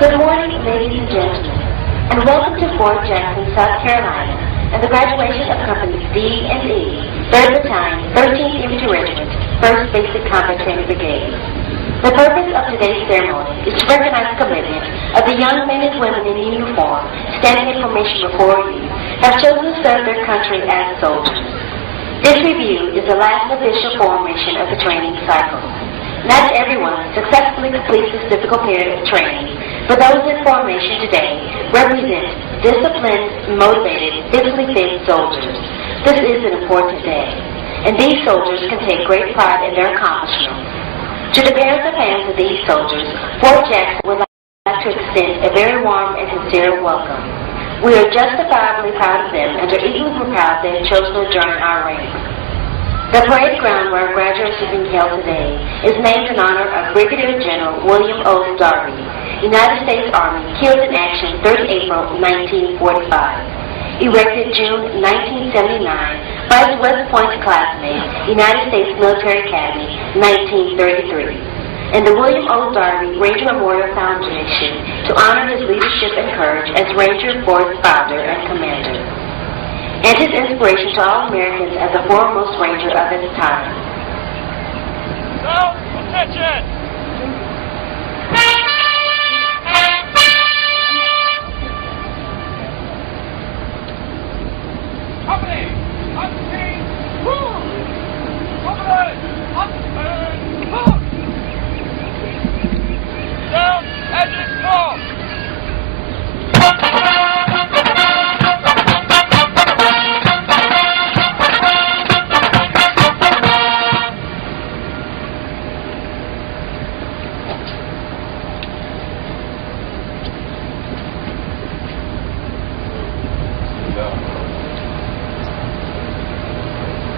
Good morning, ladies and gentlemen, and welcome to Fort Jackson, South Carolina, and the graduation of Companies D and E, 3rd Battalion, 13th Infantry Regiment, 1st Basic Combat Training Brigade. The purpose of today's ceremony is to recognize the commitment of the young men and women in uniform standing in formation before you have chosen to serve their country as soldiers. This review is the last official formation of the training cycle. Not everyone successfully completes this difficult period of training, but those in formation today represent disciplined, motivated, physically fit soldiers. This is an important day, and these soldiers can take great pride in their accomplishments. To the parents and fans of these soldiers, Fort Jackson would like to extend a very warm and sincere welcome. We are justifiably proud of them, and are equally proud they have chosen to join our ranks. The parade ground where our graduation is being held today is named in honor of Brigadier General William O. Darby, United States Army, killed in action 3rd April 1945. Erected June 1979 by his West Point classmate, United States Military Academy, 1933. And the William O. Darby Ranger Memorial Foundation to honor his leadership and courage as Ranger Force founder and commander, and his inspiration to all Americans as the foremost ranger of his time. So, attention! Company, unchained, move! Company, unchained, move! Down, as it's called!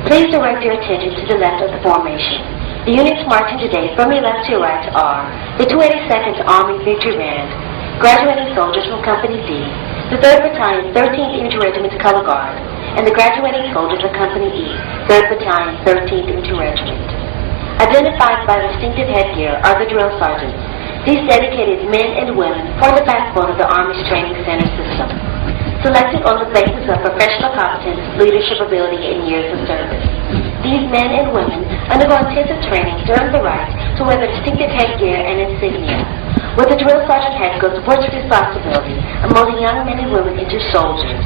Please direct your attention to the left of the formation. The units marching today from your left to your right are the 282nd Army Victory Band, graduating soldiers from Company D, the 3rd Battalion, 13th Infantry Regiment Color Guard, and the graduating soldiers of Company E, 3rd Battalion, 13th Infantry Regiment. Identified by distinctive headgear are the drill sergeants. These dedicated men and women form the backbone of the Army's training center system, selected on the basis of professional competence, leadership ability, and years of service. These men and women undergo intensive training to earn the right to wear the distinctive headgear and insignia. With the drill sergeant head goes the first responsibility of molding young men and women into soldiers.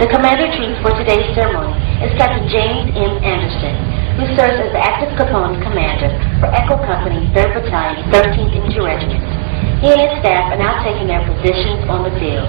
The commander-in-chief for today's ceremony is Captain James M. Anderson, who serves as the active component commander for Echo Company, 3rd Battalion, 13th Infantry Regiment. He and his staff are now taking their positions on the field.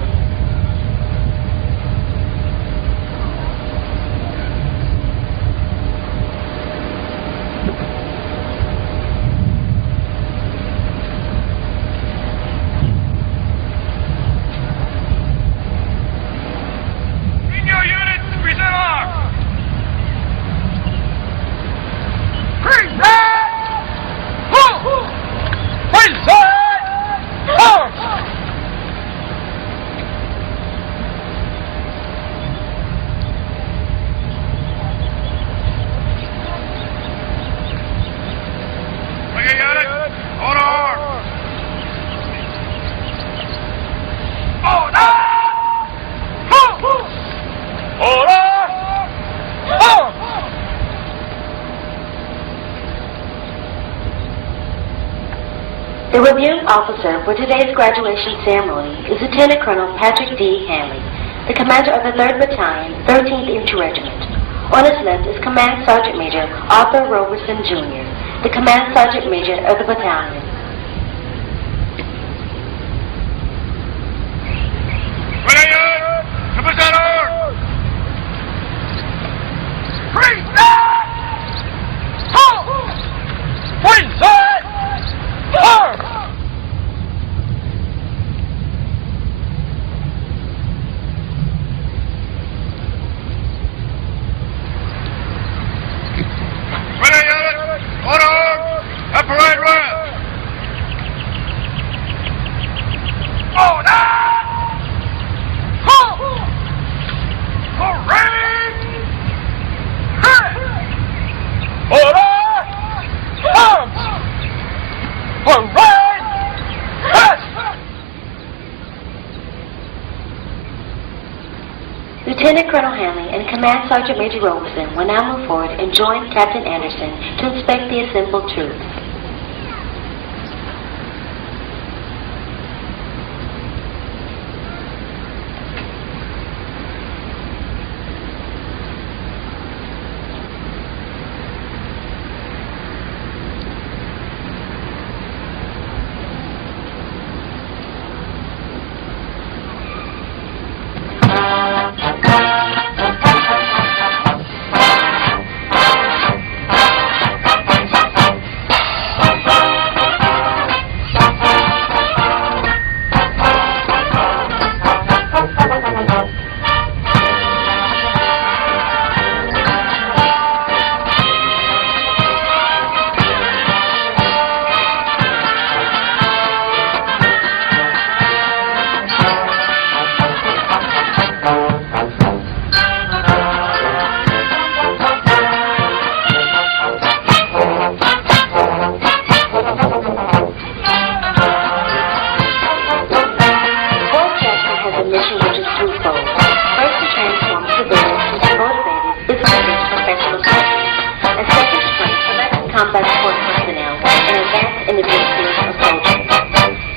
The reviewing officer for today's graduation ceremony is Lieutenant Colonel Patrick D. Hanley, the commander of the 3rd Battalion, 13th Infantry Regiment. On his left is Command Sergeant Major Arthur Roberson, Jr., the Command Sergeant Major of the battalion. Lieutenant Colonel Hanley and Command Sergeant Major Robeson will now move forward and join Captain Anderson to inspect the assembled troops.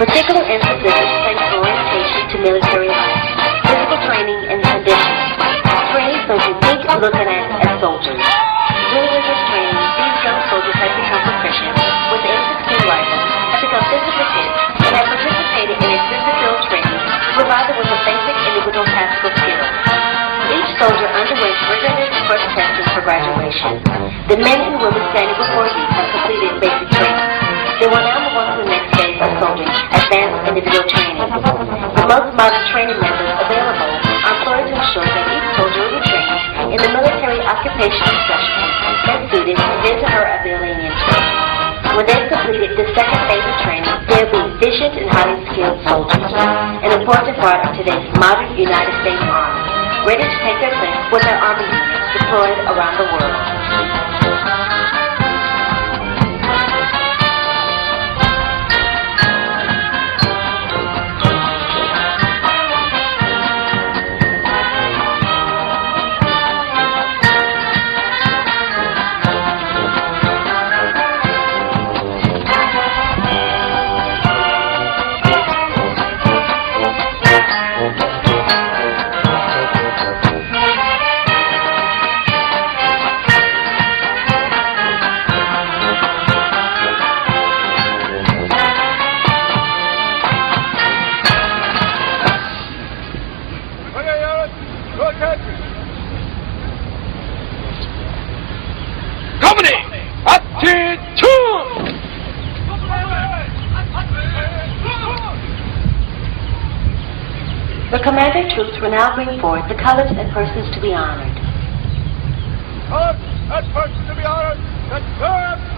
Particular emphasis is placed on orientation to military life, physical training and conditioning. Training so you think, look, and act as soldiers. During this training, these young soldiers have become proficient with the M16 rifle, have become physical fit, and have participated in extensive field training to provide them with a basic individual tactical skills. Each soldier underwent rigorous first testing for graduation. The men and women standing before you have completed basic training. They will now move on to the next phase of soldiering, advanced individual training. The most modern training methods available are employed to ensure that each soldier will be trained in the military occupational specialty best suited to his or her ability and interest. When they've completed the second phase of training, they'll be efficient and highly skilled soldiers, an important part of today's modern United States Army, ready to take their place with their Army units deployed around the world. The commander troops will now bring forward the colors and persons to be honored. Colors and persons to be honored. That's good.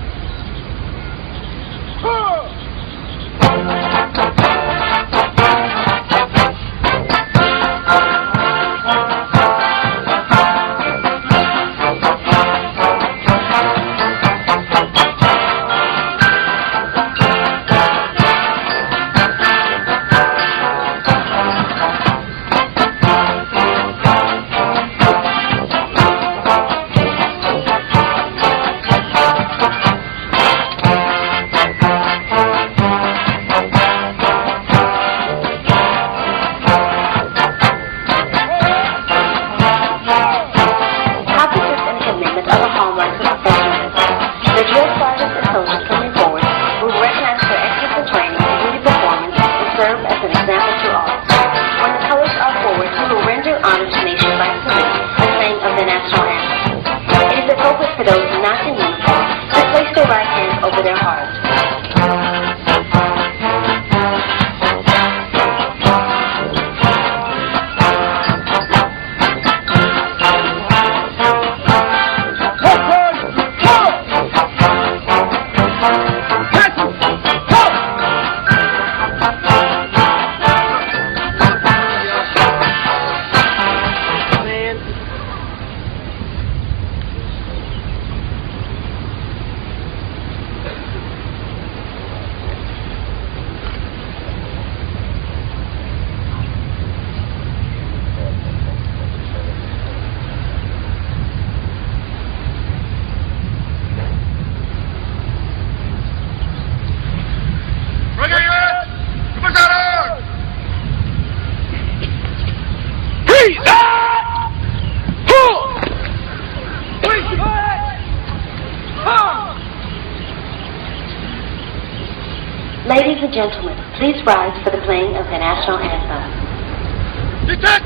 Ladies and gentlemen, please rise for the playing of the national anthem. Detect!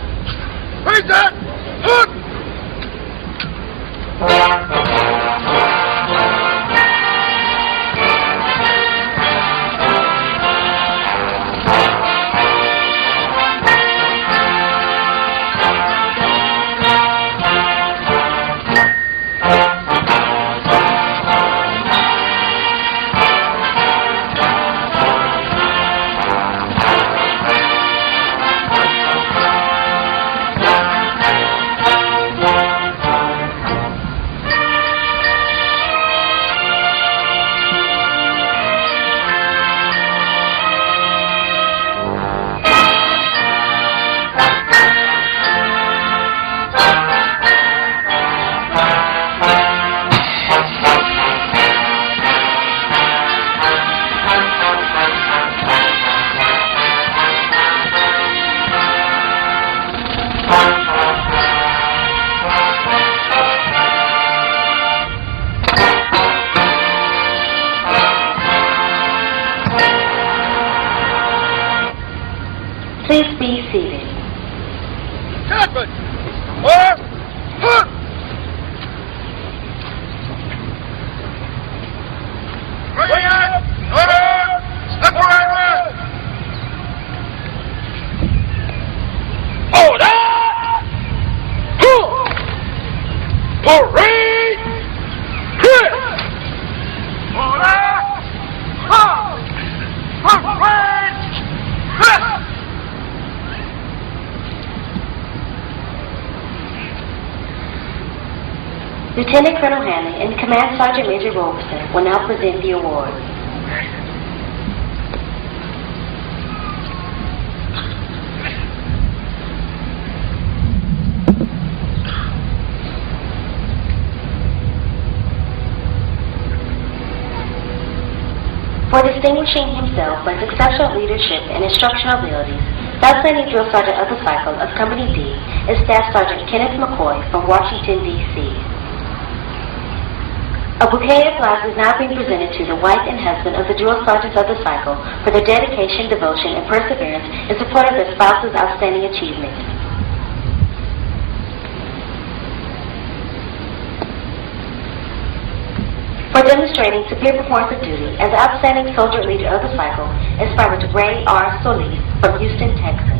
Present! Hood! Please be seated. Captain! Or... Hood! Present! Order! Separate! Order! Parade! Hit! Order! Parade! Hit! Lieutenant Colonel Hanley and Command Sergeant Major Robeson will now present the awards. For distinguishing himself by his exceptional leadership and instructional abilities, the outstanding drill sergeant of the cycle of Company D is Staff Sergeant Kenneth McCoy from Washington, D.C. A bouquet of flowers is now being presented to the wife and husband of the drill sergeants of the cycle for their dedication, devotion, and perseverance in support of their spouse's outstanding achievements. For demonstrating superior performance of duty as the outstanding soldier leader of the cycle is Private Ray R. Solis from Houston, Texas.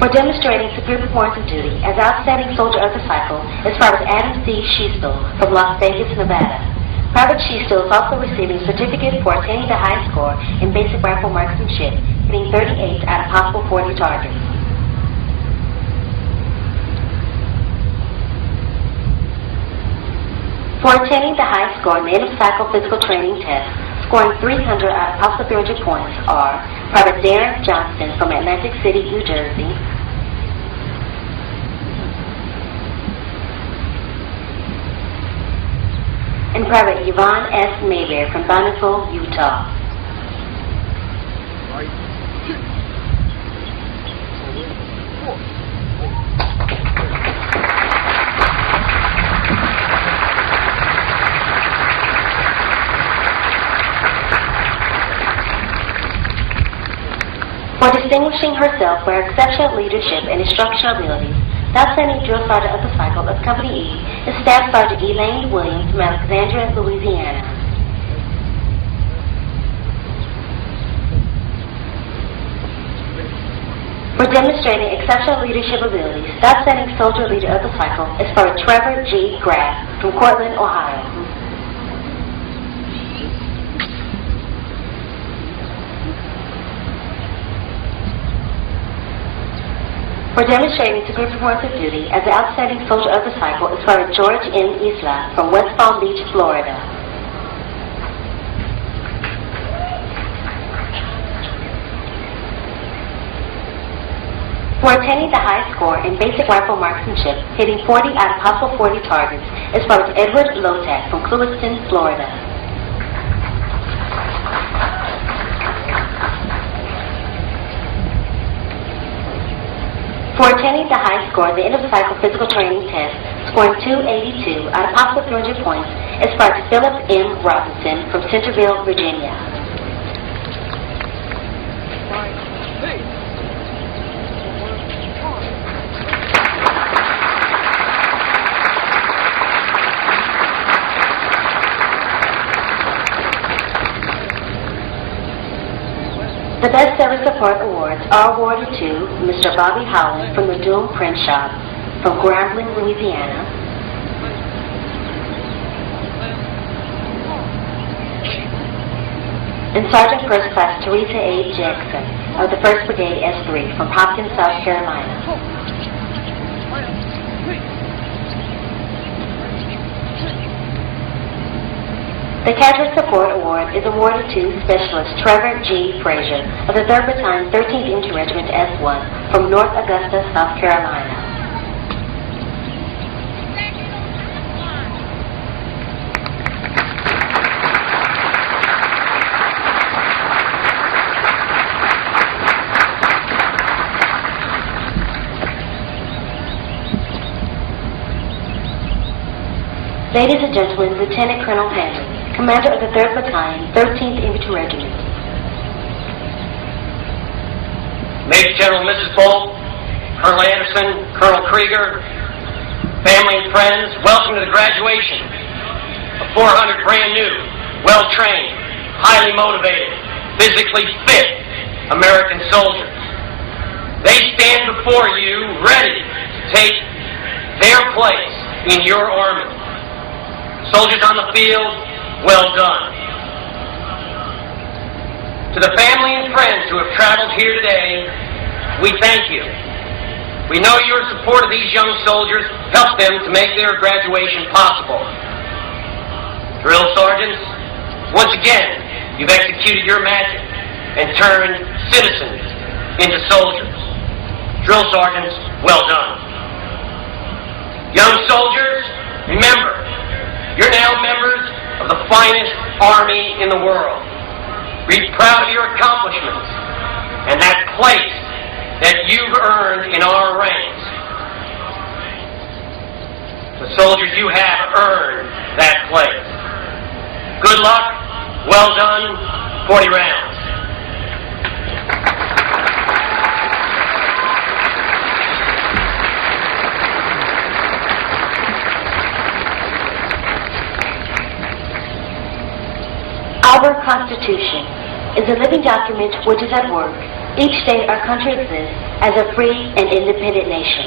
For demonstrating superior performance of duty as outstanding soldier of the cycle is Private Adam C. Schiestel from Las Vegas, Nevada. Private Schiestel is also receiving a certificate for attaining the highest score in basic rifle marksmanship, hitting 38 out of possible 40 targets. For attaining the highest score in the end of cycle physical training test, scoring 300 out of possible 300 points are Private Darren Johnston from Atlantic City, New Jersey, and Private Yvonne S. Mayberry from Bountiful, Utah. For distinguishing herself by her exceptional leadership and instructional abilities, the outstanding drill sergeant of the cycle of Company E is Staff Sergeant Elaine Williams from Alexandria, Louisiana. For demonstrating exceptional leadership abilities, the outstanding soldier leader of the cycle is Private Trevor G. Graff from Cortland, Ohio. For demonstrating superior performance of duty as the outstanding soldier of the cycle is Private George M. Isla from West Palm Beach, Florida. For attaining the highest score in basic rifle marksmanship, hitting 40 out of possible 40 targets, is Private Edward Lotak from Clewiston, Florida. For attaining the high score of the end-of-cycle physical training test, scoring 282 out of possible 300 points, is Sparks Philip M. Robinson from Centerville, Virginia. The Best Service Support Awards are awarded to Mr. Bobby Holland from the Doom Print Shop from Grambling, Louisiana, and Sergeant First Class Teresa A. Jackson of the 1st Brigade S3 from Hopkins, South Carolina. The Cadre Support Award is awarded to Specialist Trevor G. Frazier of the 3rd Battalion, 13th Infantry Regiment S1 from North Augusta, South Carolina. Ladies and gentlemen, Lieutenant Colonel Hanley, Commander of the 3rd Battalion, 13th Infantry Regiment. Major General Mrs. Bolt, Colonel Anderson, Colonel Krieger, family and friends, welcome to the graduation of 400 brand new, well-trained, highly motivated, physically fit American soldiers. They stand before you ready to take their place in your army. Soldiers on the field, well done. To the family and friends who have traveled here today, we thank you. We know your support of these young soldiers helped them to make their graduation possible. Drill sergeants, once again, you've executed your magic and turned citizens into soldiers. Drill sergeants, well done. Young soldiers, remember, you're now members of the finest army in the world. Be proud of your accomplishments and that place that you've earned in our ranks. The soldiers, you have earned that place. Good luck, well done, 40 rounds. Our Constitution is a living document which is at work each day our country exists as a free and independent nation.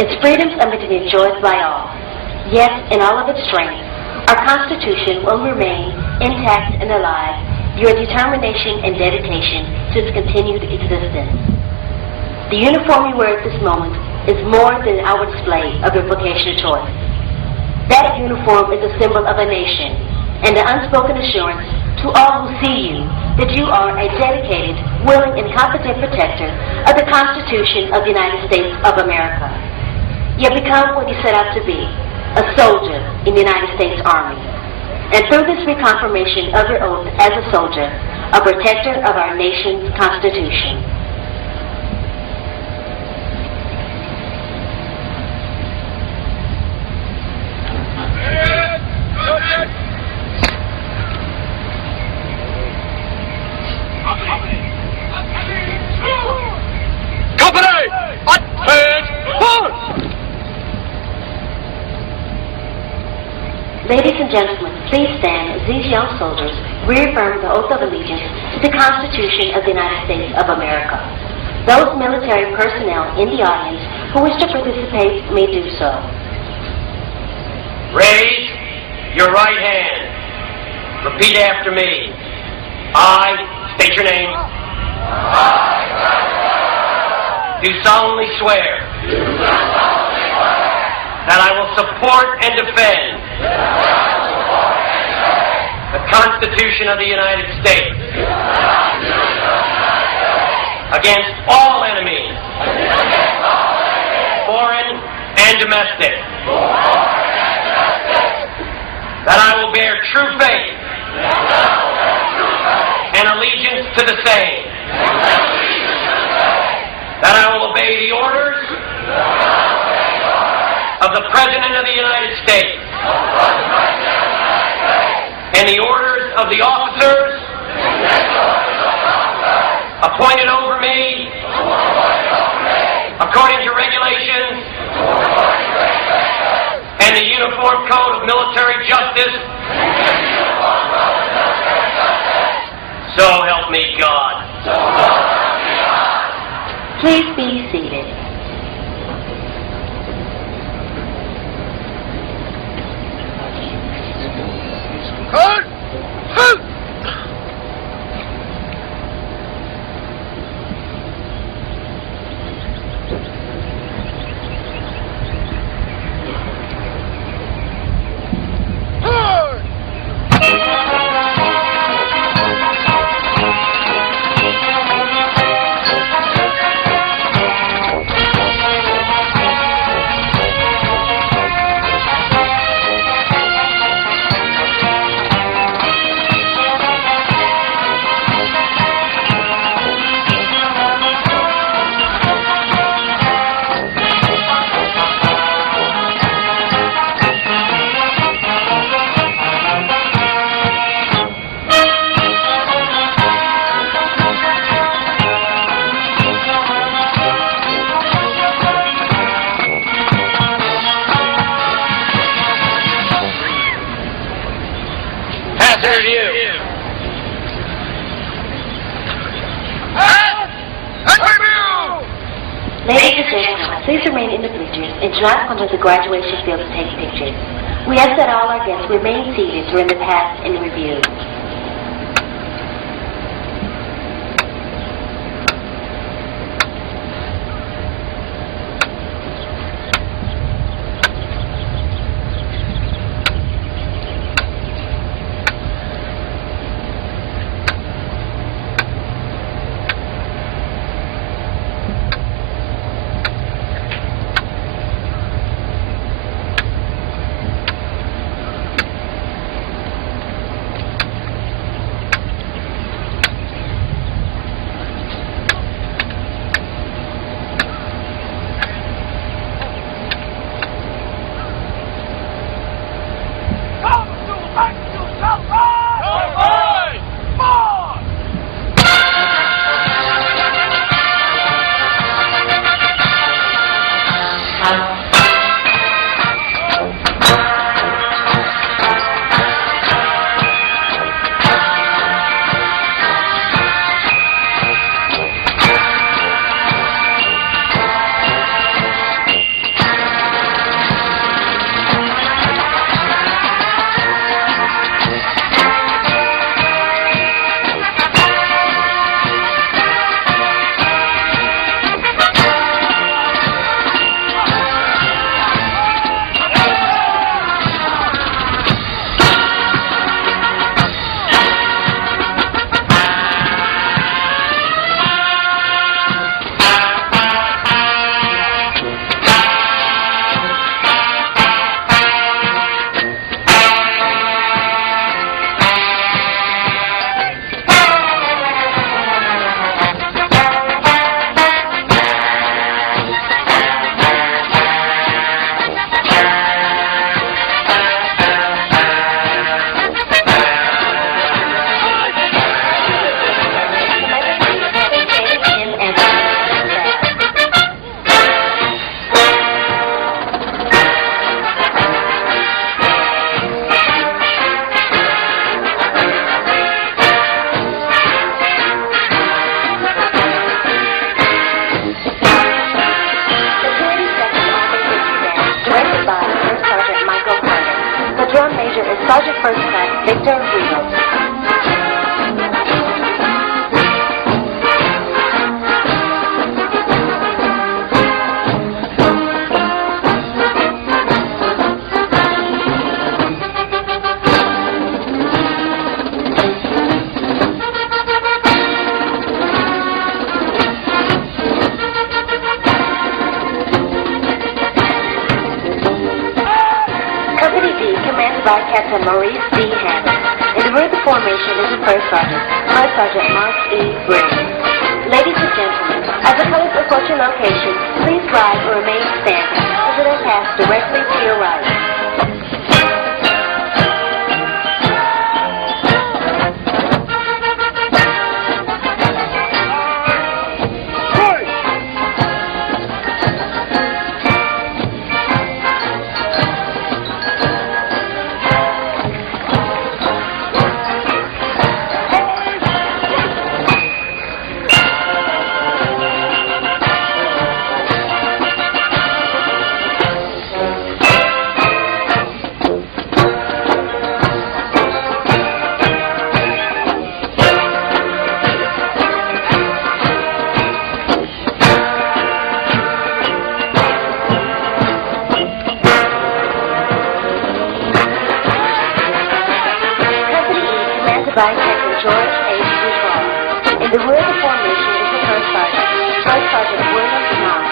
Its freedoms are meant to be enjoyed by all. Yet, in all of its strength, our Constitution will remain intact and alive through a determination and dedication to its continued existence. The uniform you wear at this moment is more than our display of your vocation of choice. That uniform is a symbol of a nation, and an unspoken assurance to all who see you that you are a dedicated, willing, and competent protector of the Constitution of the United States of America. You have become what you set out to be, a soldier in the United States Army. And through this reconfirmation of your oath as a soldier, a protector of our nation's Constitution. Ladies and gentlemen, please stand as these young soldiers reaffirm the oath of allegiance to the Constitution of the United States of America. Those military personnel in the audience who wish to participate may do so. Raise your right hand. Repeat after me. I, state your name. Do solemnly swear that I will support and defend the Constitution of the United States against all enemies, foreign and domestic. That I will bear true faith and allegiance to the same. That I will obey the orders of the President of the United States and the orders of the officers appointed over me according to regulations and the Uniform Code of Military Justice. So help me God. Please be seated. Halt! Halt! Ladies and gentlemen, please remain in the bleachers and do not come to the graduation field to take pictures. We ask that all our guests remain seated during the pass and review. Drum Major is Sergeant First Class Victor Rigo. By Captain Maurice D. Hammond. In the rear of the formation is the First Sergeant Mark E. Briggs. Ladies and gentlemen, as the colors approach your location, please rise or remain standing so that they pass directly by Captain George H. Duval. In the rear of the formation is the First Sergeant William Knox.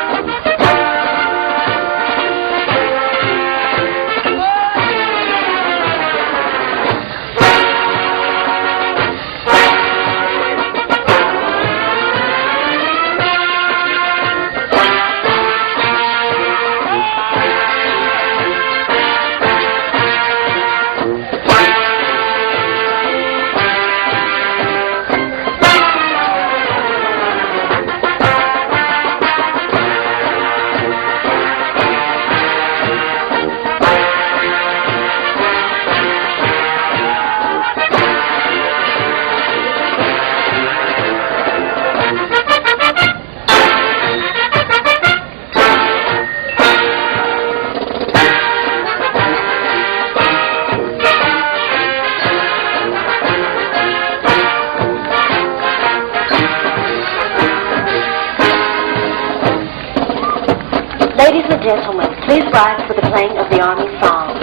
Ladies and gentlemen, please rise for the playing of the Army song.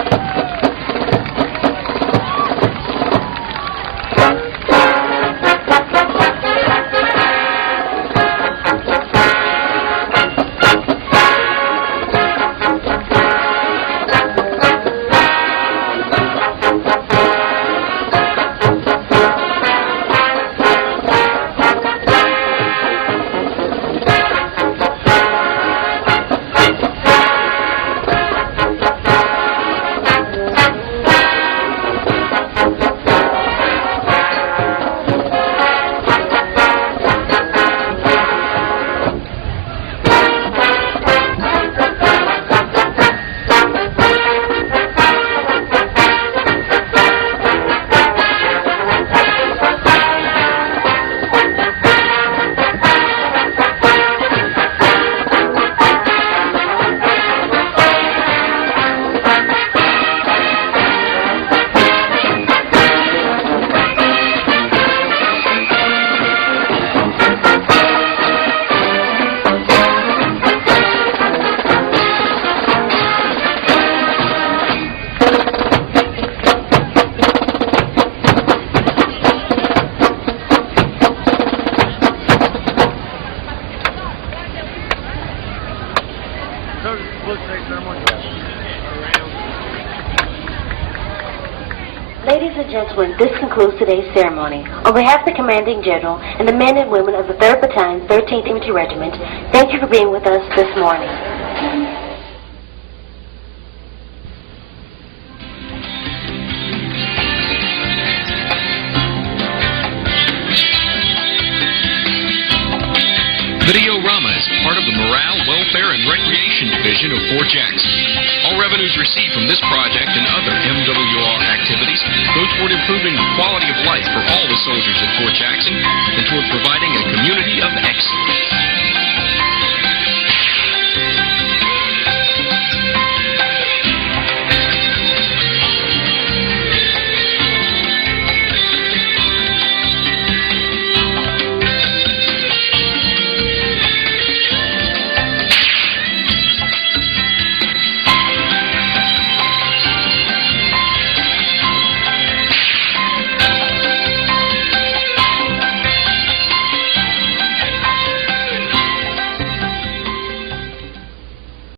Ladies and gentlemen, this concludes today's ceremony. On behalf of the Commanding General and the men and women of the 3rd Battalion, 13th Infantry Regiment, thank you for being with us this morning. Videorama is part of the Morale, Welfare, and Recreation Division of Fort Jackson. All revenues received from this project and other MWR activities go toward improving the quality of life for all the soldiers at Fort Jackson and toward providing a community of excellence.